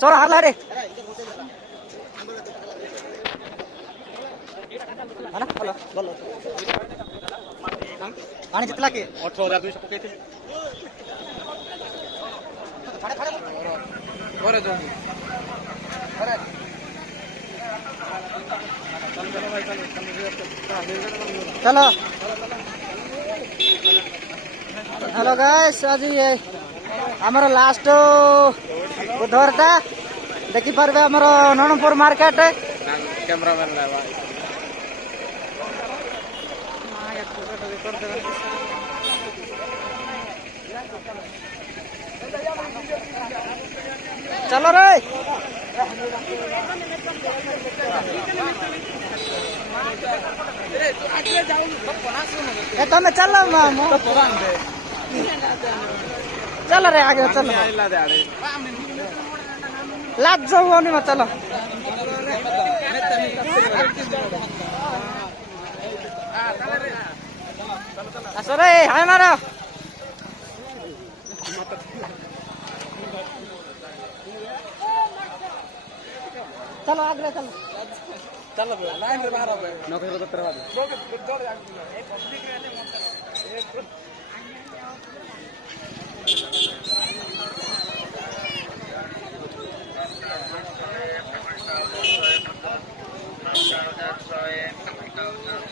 चलो हार रे पानी जितला के 18,200 पकईथिल चलो हेलो गाइस आज ये आमर लास्ट बुधवारटा देखी पारे आमर नरणपुर मार्केट कैमरामैन चलो रे तमें चलो चलो रे आगे चलो लाज जाऊ में चलो रे हाय मारो चलो आगे चलो चलो लाइन में बाहर नौकरी को करवा दो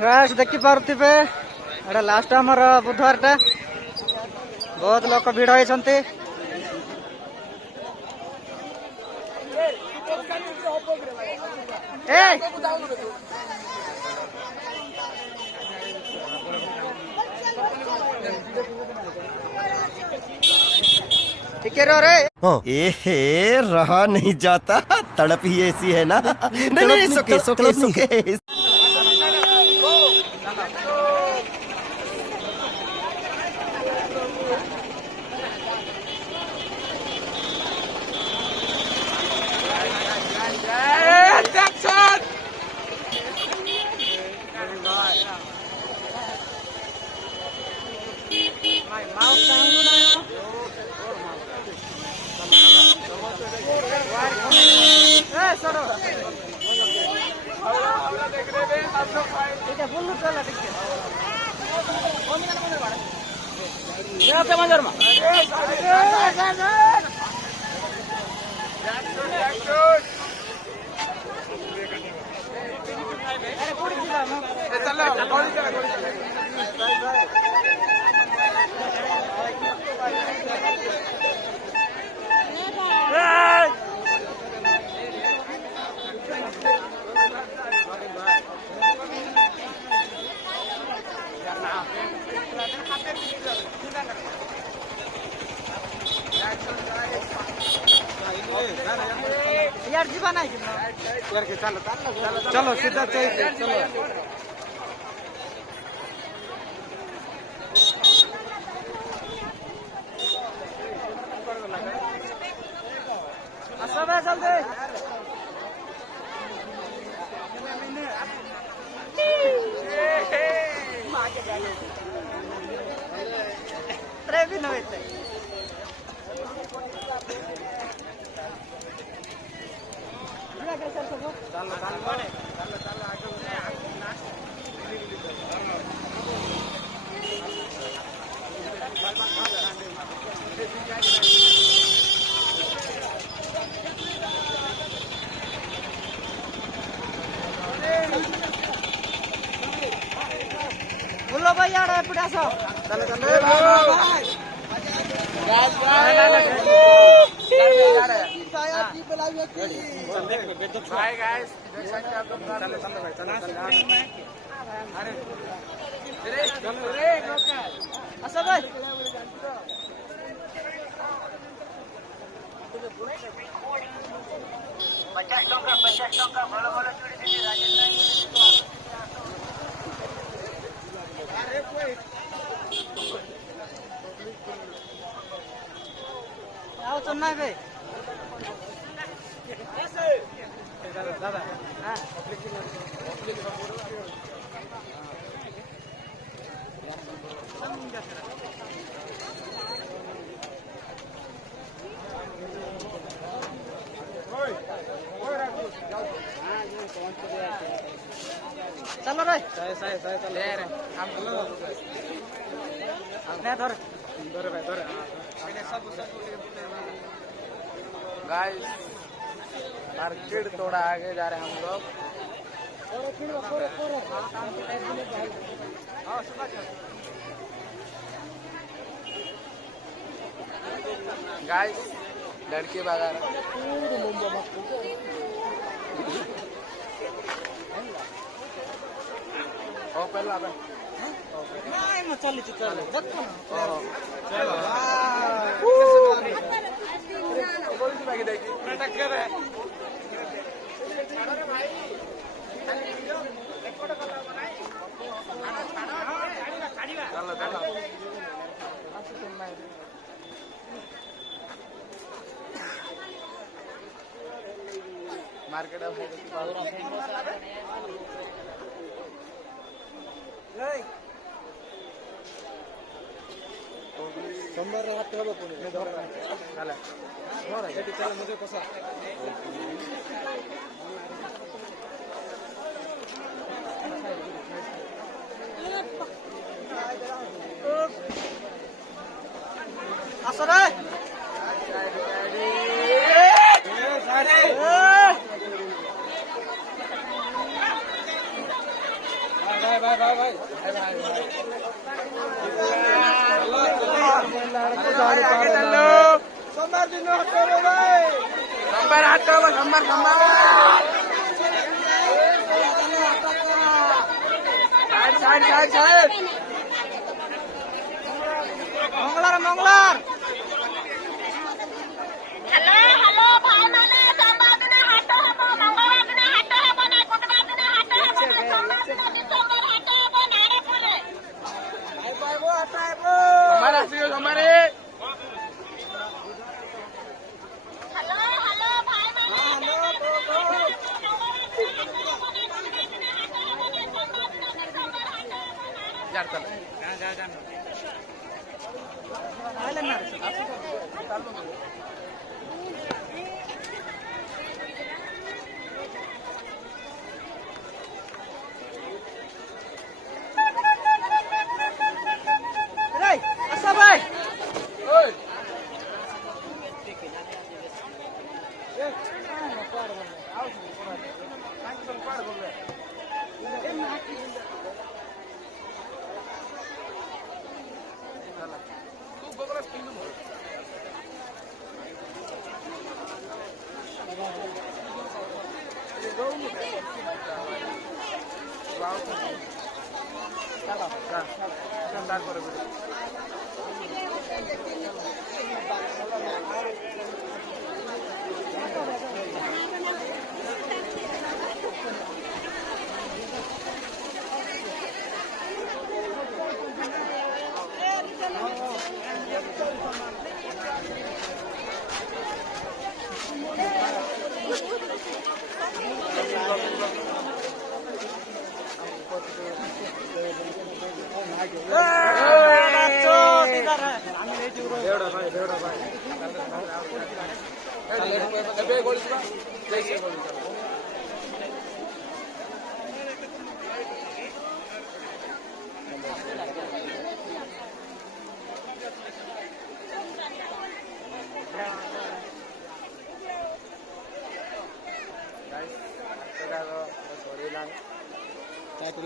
गाइस देखि पारुथिबे एटा लास्ट हमर बुधवारटा बहुत लोक भीड़ होइछन्ते ए ठीक है रे ए रहा नहीं जाता तड़प ही ऐसी है ना नहीं सुके सुके सुके यार जीवा नहीं करके चलो चलो सीधा चाहिए चलो सब है जल्दी त्रे भी नहीं थे बोलो भाई यार एपटे आसो चलो चलो हाय गाइस चलो रे आसो भाई आओ चुनना है दादा हाँ चलो रे ले रे हम ले धर भाई धर गाइस मार्केट थोड़ा आगे जा रहे हैं हम लोग। गाइस लड़के बाजार ओ पहला आबे नहीं मैं चली चल देखो मार्केट सोमवार रात হবে কোন মে ধর চলে ধর এটি চলে মুঝে কসা আসরে भाई सोमवार दिन हटो भाई सोमवार हटो सोमवार साइड मंगलार हेलो भाई माने सोमवार दिन हाट हबो मंगलवार दिन हाट हबो ना बुधवार दिन हाट हबो ना सोमवार दिन हाट हबो ना रे बोले हमारा हमारे हेलो भाई माने यार चल जा आले ना रे अच्छा भाई ओए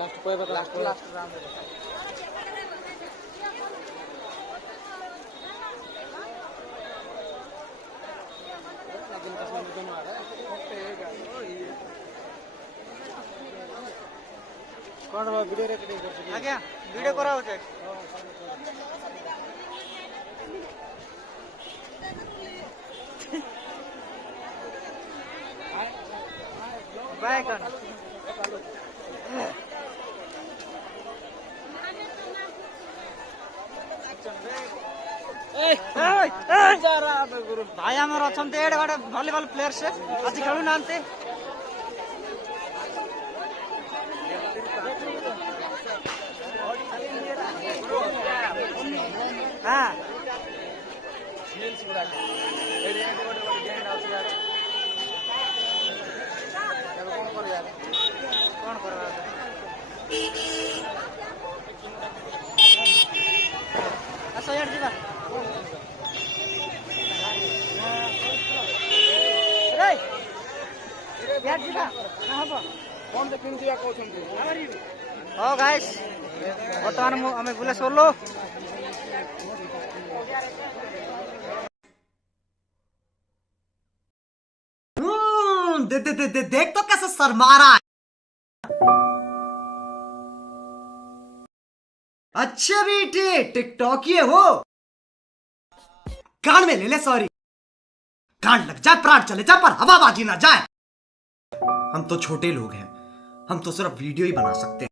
लास्ट कोई बता लास्ट राउंड कौन वीडियो रिकॉर्डिंग कर आज्ञा वीडियो करा होचे बैगन भाई आमर अच्छा गोटे भलीबल प्लेयर से आज खेलु ना हाँ कौन कर हाँ गाइस बर्तमान आम बुले सोलो देख तो कैसे शर्मा रहा है। अच्छा बेटे टिकटॉकिए हो, कान में ले ले सॉरी, कान लग जाए प्राण चले जाए पर हवाबाजी ना जाए। हम तो छोटे लोग हैं, हम तो सिर्फ वीडियो ही बना सकते हैं।